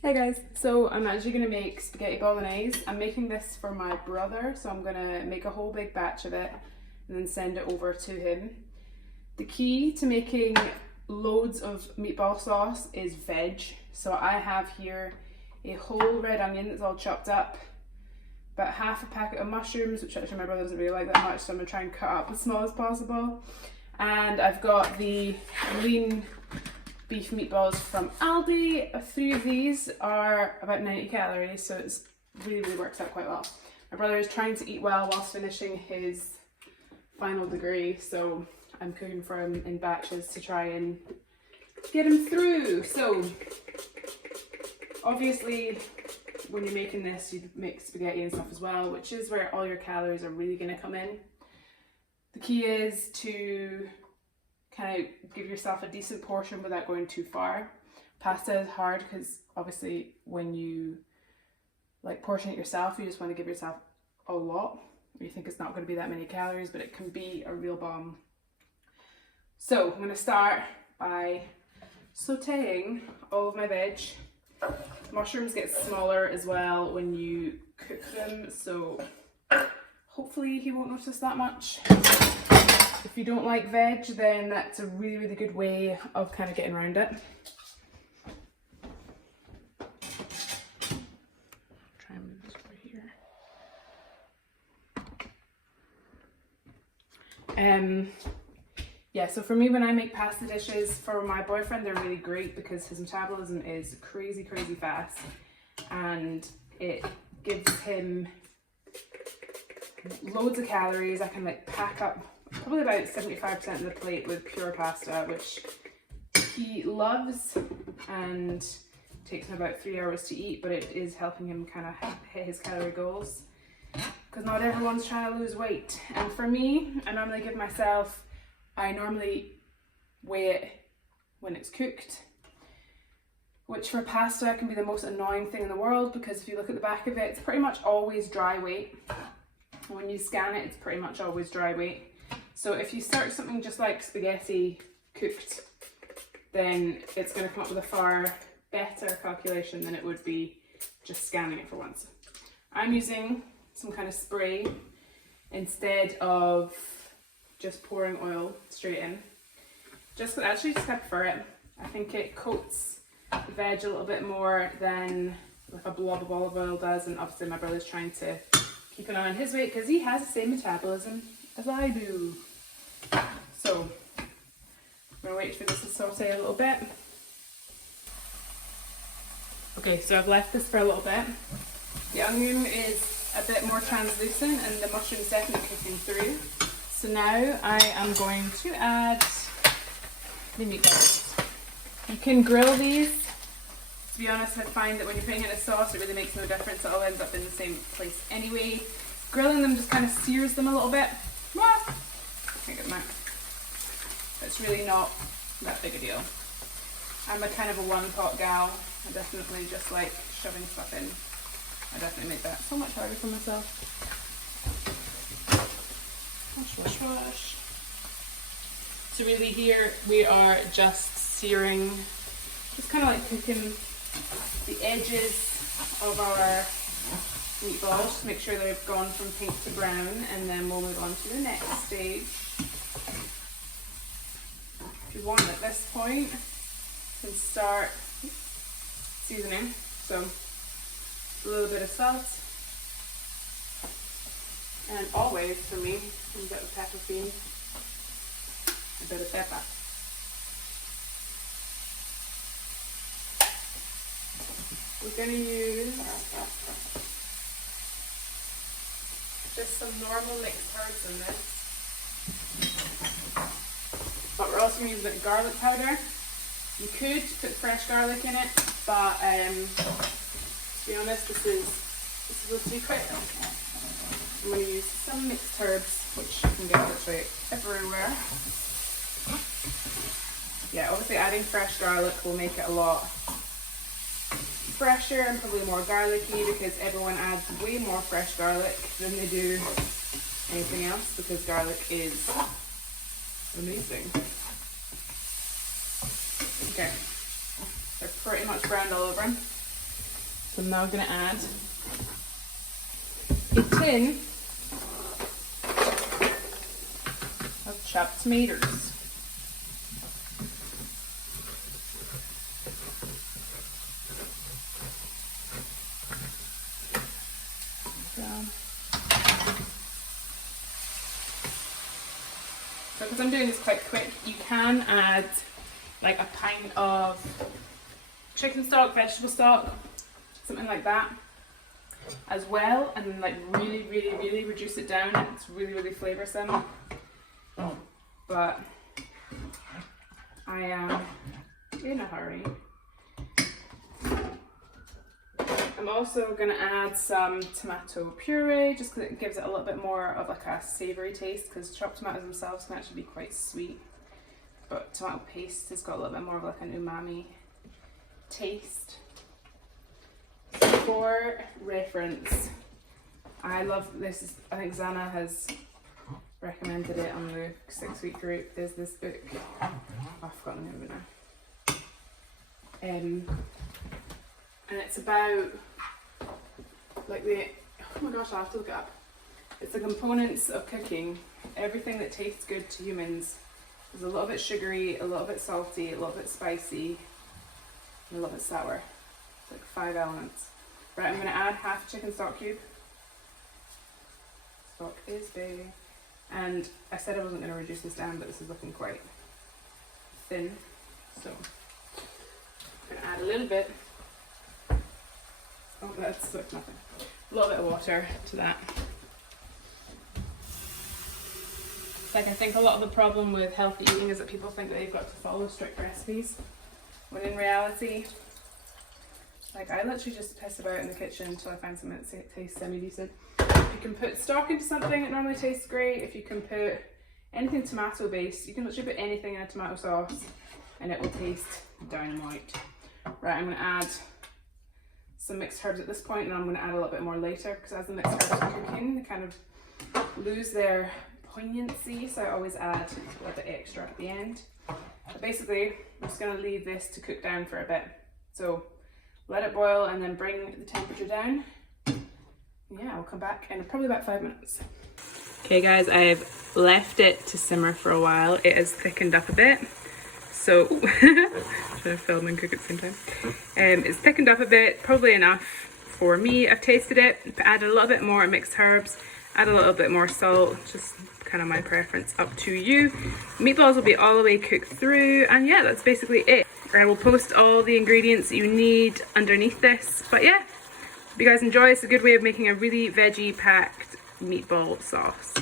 Hey guys, so I'm actually going to make spaghetti bolognese. I'm making this for my brother, so I'm going to make a whole big batch of it and then send it over to him. The key to making loads of meatball sauce is veg. So I have here a whole red onion that's all chopped up, about half a packet of mushrooms, which actually my brother doesn't really like that much, so I'm going to try and cut up as small as possible. And I've got the lean beef meatballs from Aldi. 3 of these are about 90 calories, so it really works out quite well. My brother is trying to eat well whilst finishing his final degree, so I'm cooking for him in batches to try and get him through. So obviously when you're making this, you make spaghetti and stuff as well, which is where all your calories are really going to come in. The key is to kind of give yourself a decent portion without going too far. Pasta is hard because obviously when you like portion it yourself, you just want to give yourself a lot. You think it's not going to be that many calories, but it can be a real bomb. So I'm going to start by sauteing all of my veg. Mushrooms get smaller as well when you cook them, so hopefully he won't notice that much. If you don't like veg, then that's a really good way of kind of getting around it. Try and move this over here. Yeah, so for me, when I make pasta dishes for my boyfriend, they're really great because his metabolism is crazy fast, and it gives him loads of calories. I can like pack up probably about 75% of the plate with pure pasta, which he loves and takes him about 3 hours to eat, but it is helping him kind of hit his calorie goals because not everyone's trying to lose weight. And for me, I normally give myself, I normally weigh it when it's cooked, which for pasta can be the most annoying thing in the world because if you look at the back of it, it's pretty much always dry weight. When you scan it, it's pretty much always dry weight. So if you start something just like spaghetti cooked, then it's going to come up with a far better calculation than it would be just scanning it for once. I'm using some kind of spray instead of just pouring oil straight in. Just I prefer it. I think it coats the veg a little bit more than like a blob of olive oil does, and obviously my brother's trying to keep an eye on his weight because he has the same metabolism as I do. So I'm going to wait for this to saute a little bit. Okay, so I've left this for a little bit. The onion is a bit more translucent and the mushroom's definitely cooking through. So now I am going to add the meatballs. You can grill these. To be honest, I find that when you're putting in a sauce, it really makes no difference. It all ends up in the same place anyway. Grilling them just kind of sears them a little bit. Can't get them out. It's really not that big a deal. I'm a kind of a one-pot gal. I definitely just like shoving stuff in. I definitely make that so much harder for myself. Wash. So really here we are just searing, just kind of like cooking the edges of our meatballs to make sure they've gone from pink to brown, and then we'll move on to the next stage. If you want at this point, you can start seasoning. So a little bit of salt, and always for me, a bit of pepper bean, a bit of pepper. We're going to use just some normal mixed herbs in this, but we're also going to use a bit of garlic powder. You could put fresh garlic in it, but to be honest, this is supposed to be quick. I'm going to use some mixed herbs, which you can get literally everywhere. Yeah, obviously adding fresh garlic will make it a lot fresher and probably more garlicky because everyone adds way more fresh garlic than they do anything else because garlic is amazing. Okay, they're pretty much browned all over. So I'm now going to add a tin of chopped tomatoes. So because I'm doing this quite quick, you can add like a pint of chicken stock, vegetable stock, something like that as well, and then like really reduce it down. It's really flavoursome. But I am in a hurry. I'm also going to add some tomato puree just because it gives it a little bit more of like a savoury taste, because chopped tomatoes themselves can actually be quite sweet, but tomato paste has got a little bit more of like an umami taste. For reference, I love this. I think Zana has recommended it on the 6-week group. There's this book, I've forgotten the name of it now, and it's about like oh my gosh, I'll have to look it up. It's the components of cooking. Everything that tastes good to humans is a little bit sugary, a little bit salty, a little bit spicy, and a little bit sour. It's like 5 elements. Right, I'm going to add half a chicken stock cube. Stock is big. And I said I wasn't going to reduce this down, but this is looking quite thin. So I'm going to add a little bit. Oh, that's like nothing. A little bit of water to that. Like, I think a lot of the problem with healthy eating is that people think that they've got to follow strict recipes, when in reality, like, I literally just piss about in the kitchen until I find something that tastes semi-decent. If you can put stock into something, it normally tastes great. If you can put anything tomato based, you can literally put anything in a tomato sauce and it will taste dynamite. Right, I'm going to add some mixed herbs at this point, and I'm going to add a little bit more later, because as the mixed herbs are cooking, they kind of lose their poignancy, so I always add a little bit extra at the end. But basically, I'm just going to leave this to cook down for a bit. So let it boil and then bring the temperature down. Yeah, I'll come back in probably about 5 minutes. Okay guys, I've left it to simmer for a while. It has thickened up a bit. So, trying to film and cook at the same time. It's thickened up a bit, probably enough for me. I've tasted it, added a little bit more mixed herbs, add a little bit more salt, just kind of my preference, up to you. Meatballs will be all the way cooked through, and yeah, that's basically it. I will post all the ingredients that you need underneath this, but yeah, hope you guys enjoy. It's a good way of making a really veggie packed meatball sauce.